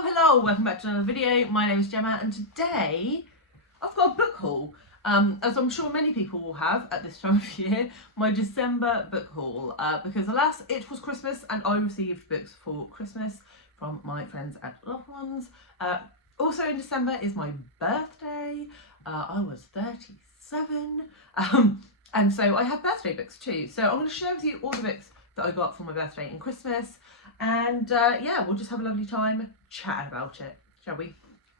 Hello, welcome back to another video. My name is Gemma and today I've got a book haul. As I'm sure many people will have at this time of year, my December book haul, because alas, it was Christmas and I received books for Christmas from my friends and loved ones. Also in December is my birthday. I was 37, and so I have birthday books too. So I'm going to share with you all the books that I got for my birthday and Christmas, and yeah, we'll just have a lovely time chatting about it, shall we?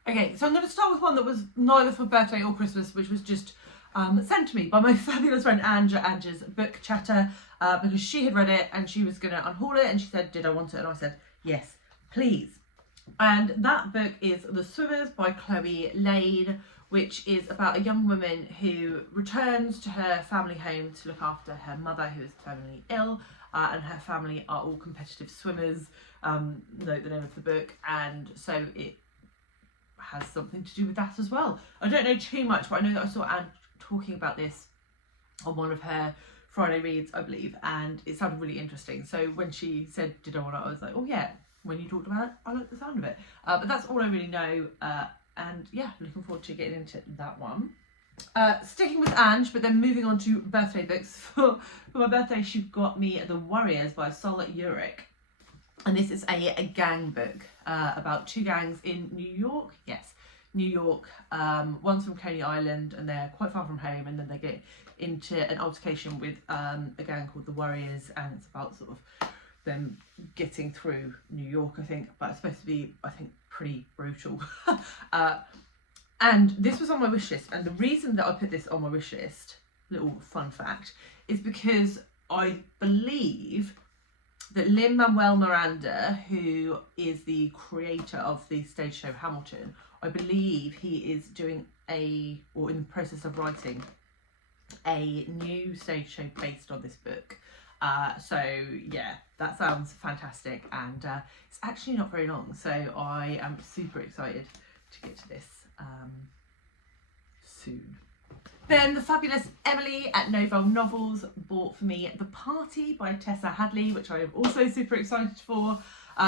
Okay, so I'm going to start with one that was neither for birthday or Christmas, which was just sent to me by my fabulous friend Ange's book chatter, because she had read it and she was going to unhaul it, and she said, did I want it? And I said, yes, please. And that book is The Swimmers by Chloe Lane, which is about a young woman who returns to her family home to look after her mother, who is terminally ill, and her family are all competitive swimmers, note the name of the book, and so it has something to do with that as well. I don't know too much, but I know that I saw Anne talking about this on one of her Friday reads, I believe, and it sounded really interesting. So when she said, did I want it, I was like, oh yeah, when you talked about it, I like the sound of it. But that's all I really know, and yeah, looking forward to getting into that one. Sticking with Ange, but then moving on to birthday books. For my birthday, she got me The Warriors by Sol Yurick. And this is a gang book about two gangs in New York. Yes, New York. One's from Coney Island and they're quite far from home, and then they get into an altercation with a gang called The Warriors, and it's about sort of them getting through New York, I think, but it's supposed to be, I think, pretty brutal. And this was on my wish list, and the reason that I put this on my wish list, little fun fact, is because I believe that Lin-Manuel Miranda, who is the creator of the stage show Hamilton, I believe he is doing or in the process of writing a new stage show based on this book. So yeah, that sounds fantastic, and it's actually not very long, so I am super excited to get to this soon. Then the fabulous Emily at Novel Novels bought for me The Party by Tessa Hadley, which I am also super excited for.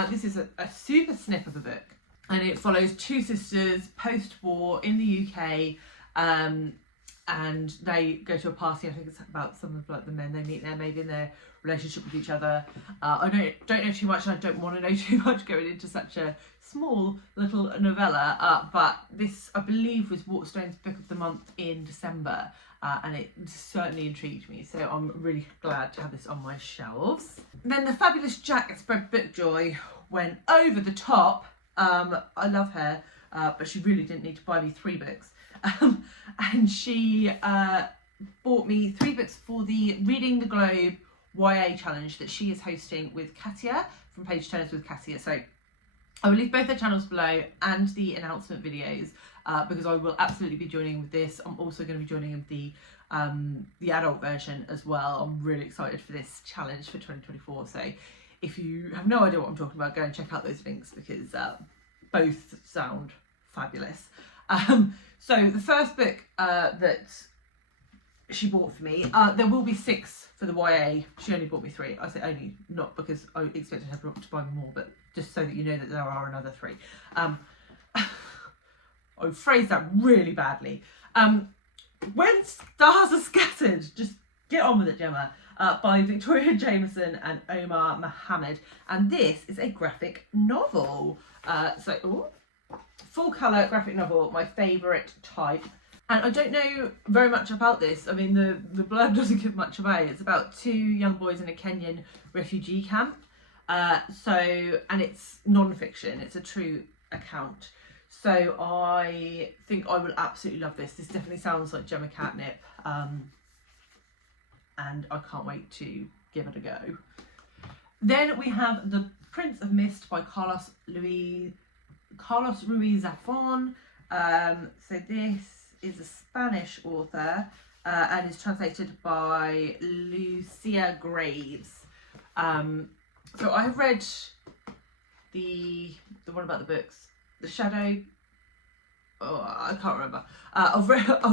This is a super snip of a book, and it follows two sisters post-war in the UK, and they go to a party. I think it's about some of like the men they meet there, maybe in their relationship with each other. I don't know too much, and I don't want to know too much going into such a small little novella, but this, I believe, was Waterstone's Book of the Month in December, and it certainly intrigued me, so I'm really glad to have this on my shelves. Then the fabulous Jack Spread Bookjoy went over the top. I love her, but she really didn't need to buy me 3 books. And she bought me 3 books for the Reading the Globe YA challenge that she is hosting with Katia from Page Turners with Katia. So I will leave both their channels below and the announcement videos, because I will absolutely be joining with this. I'm also going to be joining with the adult version as well. I'm really excited for this challenge for 2024. So if you have no idea what I'm talking about, go and check out those links, because both sound fabulous. So the first book that she bought for me, there will be 6 for the YA. She only bought me 3. I say only, not because I expected her to buy me more, but just so that you know that there are another 3. I phrased that really badly. When Stars Are Scattered, just get on with it, Gemma, by Victoria Jamieson and Omar Mohamed. And this is a graphic novel. Full colour graphic novel, my favourite type. And I don't know very much about this. I mean, the blurb doesn't give much away. It's about 2 young boys in a Kenyan refugee camp. And it's non-fiction. It's a true account. So I think I will absolutely love this. This definitely sounds like Gemma catnip. And I can't wait to give it a go. Then we have The Prince of Mist by Carlos Ruiz Zafon. So this is a Spanish author, and is translated by Lucia Graves. So I have read the one about the books, The Shadow. Oh, I can't remember. I've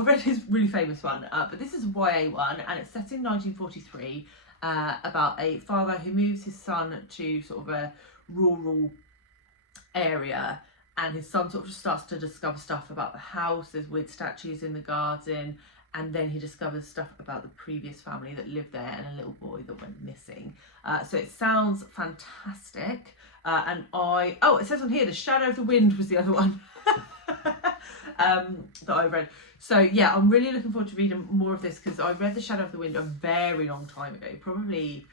read his really famous one, but this is a YA one, and it's set in 1943, about a father who moves his son to sort of a rural area, and his son sort of just starts to discover stuff about the house. There's weird statues in the garden, and then he discovers stuff about the previous family that lived there and a little boy that went missing. So it sounds fantastic. It says on here, The Shadow of the Wind was the other one that I read. So yeah, I'm really looking forward to reading more of this, because I read The Shadow of the Wind a very long time ago, probably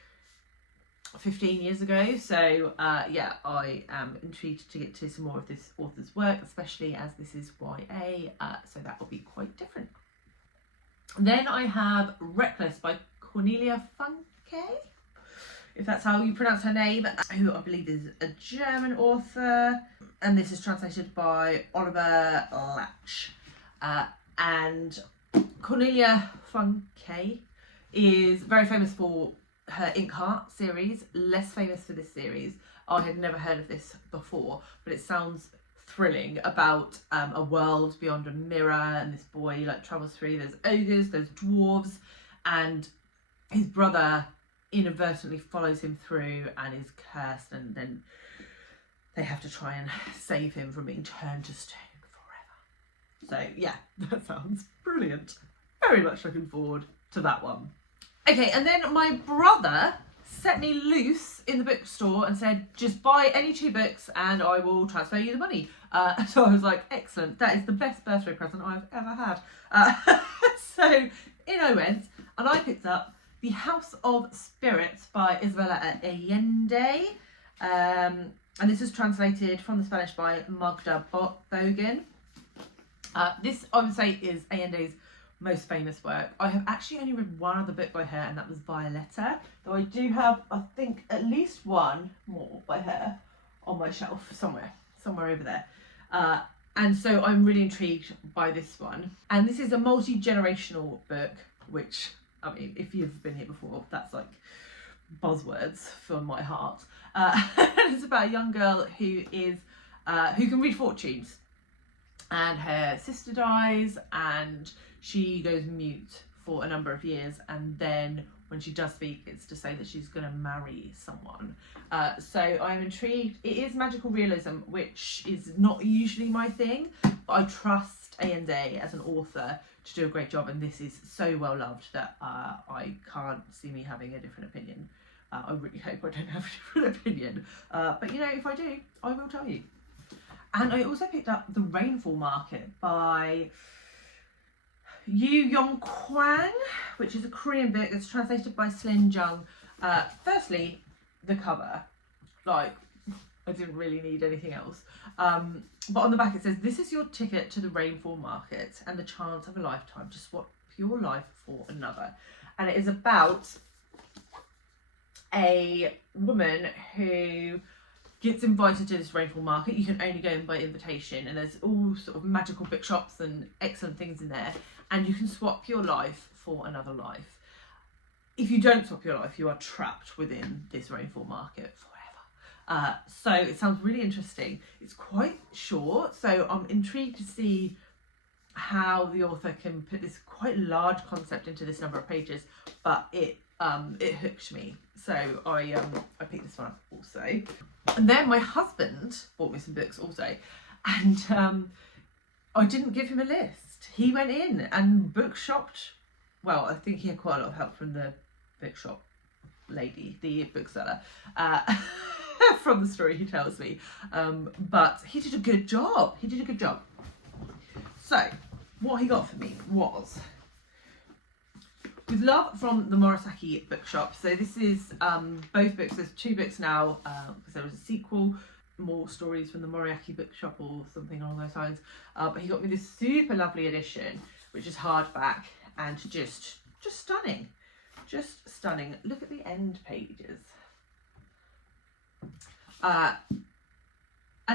15 years ago. So yeah, I am intrigued to get to some more of this author's work, especially as this is YA, so that will be quite different. Then I have Reckless by Cornelia Funke, if that's how you pronounce her name, who I believe is a German author, and this is translated by Oliver Latch. And Cornelia Funke is very famous for her Inkheart series, less famous for this series. I had never heard of this before, but it sounds thrilling, about a world beyond a mirror, and this boy like travels through. There's ogres, there's dwarves, and his brother inadvertently follows him through and is cursed, and then they have to try and save him from being turned to stone forever. So yeah, that sounds brilliant. Very much looking forward to that one. Okay, and then my brother set me loose in the bookstore and said, just buy any 2 books and I will transfer you the money. So I was like, excellent, that is the best birthday present I've ever had. So in I went, and I picked up The House of Spirits by Isabella Allende. And this is translated from the Spanish by Magda Bogin. This, I would say, is Allende's most famous work. I have actually only read one other book by her, and that was Violetta, though I do have, I think, at least one more by her on my shelf somewhere over there. And so I'm really intrigued by this one. And this is a multi-generational book, which, I mean, if you've been here before, that's like buzzwords for my heart. It's about a young girl who can read fortunes, and her sister dies, and she goes mute for a number of years, and then when she does speak, it's to say that she's going to marry someone. So I'm intrigued. It is magical realism, which is not usually my thing, but I trust Allende as an author to do a great job, and this is so well loved that I can't see me having a different opinion. I really hope I don't have a different opinion, but you know, if I do, I will tell you. And I also picked up The Rainfall Market by Yeong-Gwang, which is a Korean book. It's translated by Sling, Jung. Firstly, the cover. Like, I didn't really need anything else. But on the back it says, "This is your ticket to the Rainfall Market and the chance of a lifetime to swap your life for another." And it is about a woman who gets invited to this rainfall market. You can only go in by invitation, and there's all sort of magical bookshops and excellent things in there, and you can swap your life for another life. If you don't swap your life, you are trapped within this rainfall market forever. So it sounds really interesting. It's quite short, so I'm intrigued to see how the author can put this quite large concept into this number of pages, but it hooked me. So I picked this one up also. And then my husband bought me some books also, and I didn't give him a list. He went in and bookshopped. Well, I think he had quite a lot of help from the bookshop lady, the bookseller, from the story he tells me. But he did a good job. So what he got for me was With Love from the Morisaki Bookshop. So this is both books. There's 2 books now, because there was a sequel, more stories from the Morisaki Bookshop or something along those lines. But he got me this super lovely edition, which is hardback and just stunning. Just stunning. Look at the end pages. And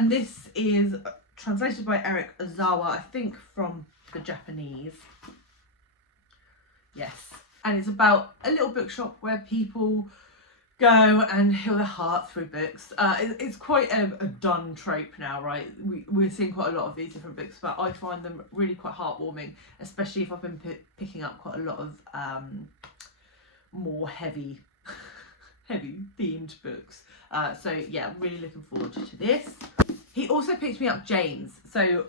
this is translated by Eric Ozawa, I think from the Japanese. Yes. And it's about a little bookshop where people go and heal their heart through books. It's quite a done trope now, right? We're seeing quite a lot of these different books, but I find them really quite heartwarming, especially if I've been picking up quite a lot of more heavy themed books. So yeah, really looking forward to this. He also picked me up James. So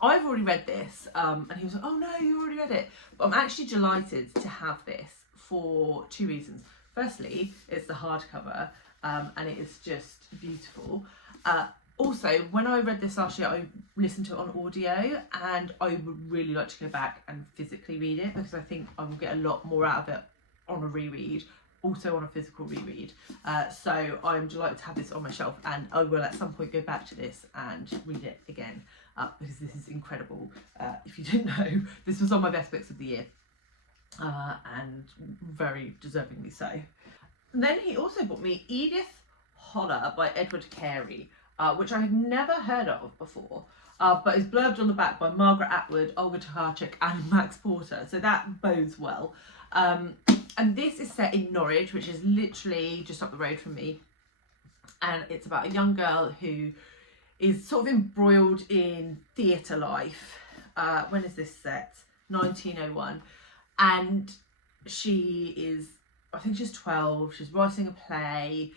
I've already read this, and he was like, oh no, you already read it. But I'm actually delighted to have this for 2 reasons. Firstly, it's the hardcover, and it is just beautiful. Also, when I read this last year, I listened to it on audio, and I would really like to go back and physically read it, because I think I will get a lot more out of it on a reread, also on a physical reread. So I'm delighted to have this on my shelf, and I will at some point go back to this and read it again, because this is incredible. If you didn't know, this was on my best books of the year, and very deservingly so. And then he also bought me Edith Holler by Edward Carey, which I had never heard of before, but is blurbed on the back by Margaret Atwood, Olga Tokarczuk and Max Porter, so that bodes well. And this is set in Norwich, which is literally just up the road from me, and it's about a young girl who is sort of embroiled in theatre life. When is this set? 1901, and she is, I think she's 12, she's writing a play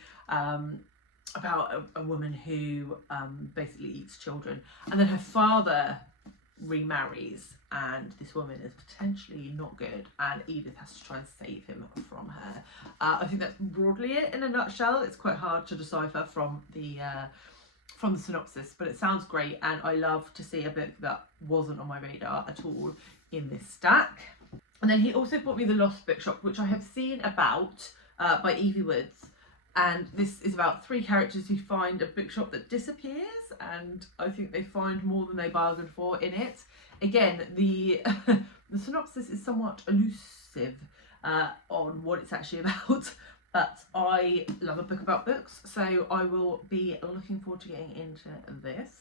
about a woman who basically eats children, and then her father remarries, and this woman is potentially not good, and Edith has to try and save him from her. I think that's broadly it in a nutshell. It's quite hard to decipher from the synopsis, but it sounds great, and I love to see a book that wasn't on my radar at all in this stack. And then he also bought me The Lost Bookshop, which I have seen about, by Evie Woods. And this is about 3 characters who find a bookshop that disappears, and I think they find more than they bargained for in it. Again, the synopsis is somewhat elusive on what it's actually about, but I love a book about books, so I will be looking forward to getting into this.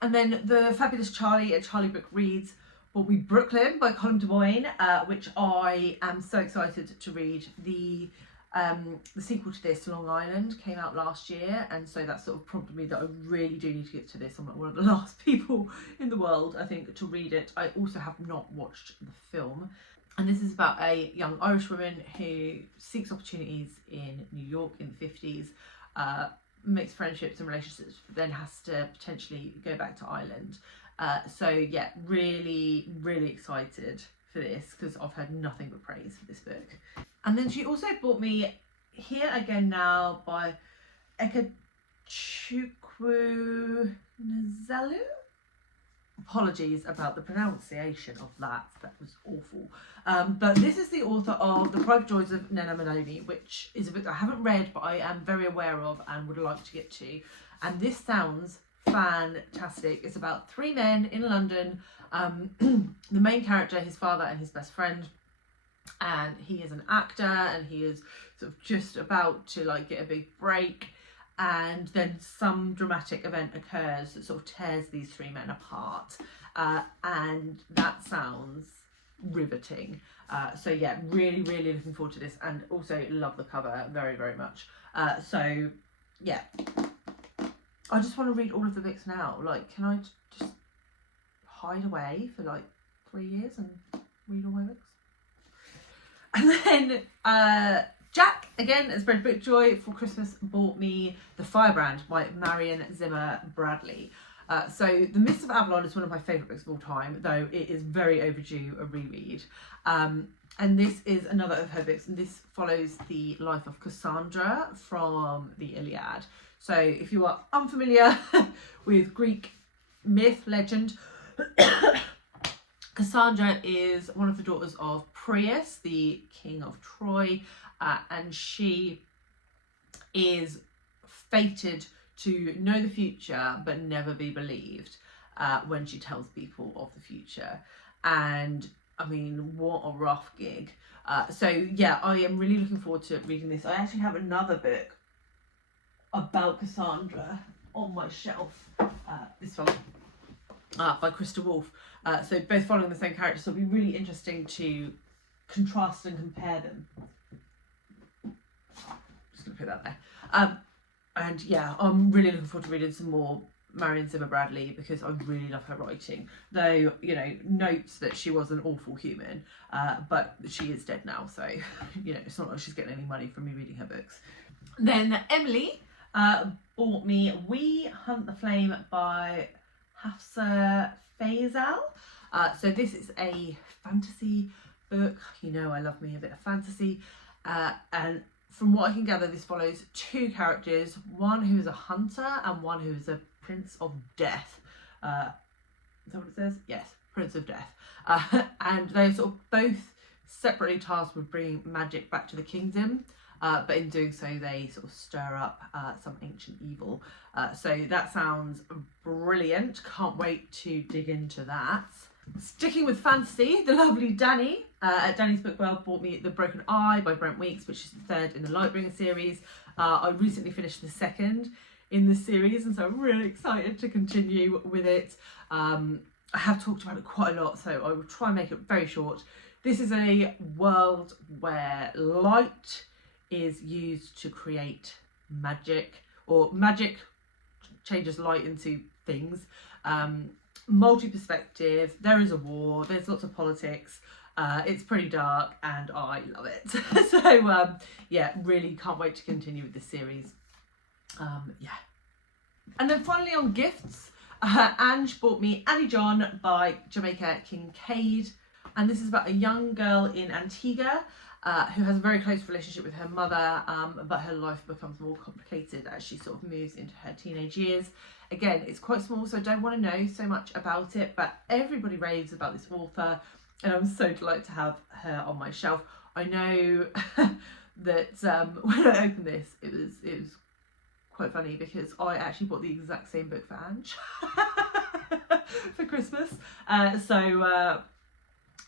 And then The Fabulous Charlie at Charlie Book Reads bought me Brooklyn by Colin D'Boyne, which I am so excited to read. The sequel to this, Long Island, came out last year, and so that sort of prompted me that I really do need to get to this. I'm like one of the last people in the world, I think, to read it. I also have not watched the film, and this is about a young Irish woman who seeks opportunities in New York in the 50s, makes friendships and relationships, but then has to potentially go back to Ireland. So yeah, really, really excited for this, because I've heard nothing but praise for this book. And then she also bought me Here Again Now by Ekechukwu Nzelu. Apologies about the pronunciation of that was awful. But this is the author of The Private Joys of Nana Maloney, which is a book that I haven't read, but I am very aware of and would like to get to. And this sounds fantastic. It's about 3 men in London. The main character, his father and his best friend, and he is an actor, and he is sort of just about to like get a big break, and then some dramatic event occurs that sort of tears these 3 men apart, and that sounds riveting. So yeah, really, really looking forward to this, and also love the cover very, very much. So yeah, I just want to read all of the books now. Like, can I just hide away for like 3 years and read all my books? And then Jack, again, as Bread Book Joy for Christmas, bought me The Firebrand by Marion Zimmer Bradley. So The Mists of Avalon is one of my favourite books of all time, though it is very overdue a reread. And this is another of her books, and this follows the life of Cassandra from the Iliad. So if you are unfamiliar with Greek myth, legend, Cassandra is one of the daughters of Prius, the king of Troy, and she is fated to know the future but never be believed when she tells people of the future. And I mean, what a rough gig. So yeah, I am really looking forward to reading this. I actually have another book about Cassandra on my shelf, this one by Krista Wolfe. So both following the same character, so it'll be really interesting to contrast and compare them. Just gonna put that there. And yeah, I'm really looking forward to reading some more Marion Zimmer Bradley, because I really love her writing. Though, you know, notes that she was an awful human, but she is dead now, so you know, it's not like she's getting any money from me reading her books. Then Emily bought me We Hunt the Flame by Hafsa Faisal. So this is a fantasy book. You know I love me a bit of fantasy. And from what I can gather, this follows two characters, one who is a hunter and one who is a Prince of Death. Is that what it says? Yes, Prince of Death. And they're sort of both separately tasked with bringing magic back to the kingdom. But in doing so, they sort of stir up some ancient evil. So that sounds brilliant. Can't wait to dig into that. Sticking with fantasy, the lovely Danny at Danny's Book World bought me The Broken Eye by Brent Weeks, which is the third in the Lightbringer series. I recently finished the second in the series, and so I'm really excited to continue with it. I have talked about it quite a lot, so I will try and make it very short. This is a world where light is used to create magic, or magic changes light into things. Multi-perspective, there is a war, there's lots of politics, it's pretty dark, and I love it. So yeah, really can't wait to continue with this series. Yeah. And then finally on gifts, Ange bought me Annie John by Jamaica Kincaid, and this is about a young girl in Antigua who has a very close relationship with her mother, but her life becomes more complicated as she sort of moves into her teenage years. Again, it's quite small, so I don't want to know so much about it, but everybody raves about this author, and I'm so delighted to have her on my shelf. I know that when I opened this, it was quite funny because I actually bought the exact same book for Ange for Christmas.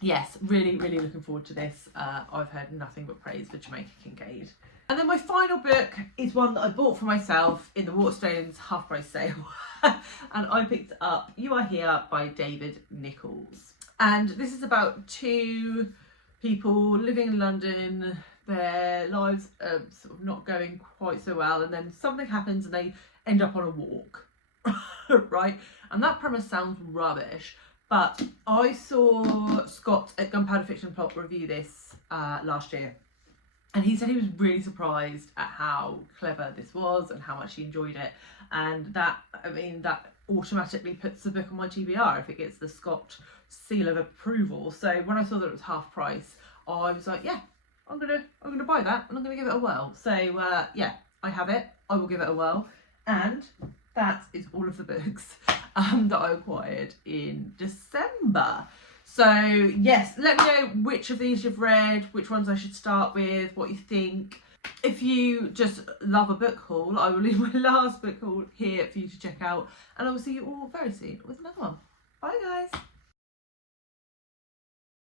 Yes, really looking forward to this. I've heard nothing but praise for Jamaica Kincaid. And then my final book is one that I bought for myself in the Waterstones half price sale. And I picked up You Are Here by David Nichols. And this is about two people living in London. Their lives are sort of not going quite so well, and then something happens and they end up on a walk. Right? And that premise sounds rubbish. But I saw Scott at Gunpowder Fiction Plot review this last year, and he said he was really surprised at how clever this was and how much he enjoyed it, and that automatically puts the book on my TBR if it gets the Scott seal of approval. So when I saw that it was half price, I was like, yeah, I'm gonna buy that and I'm gonna give it a whirl. So yeah, I have it. I will give it a whirl, and that is all of the books that I acquired in December. So yes, let me know which of these you've read, which ones I should start with, what you think. If you just love a book haul, I will leave my last book haul here for you to check out, and I will see you all very soon with another one. Bye guys.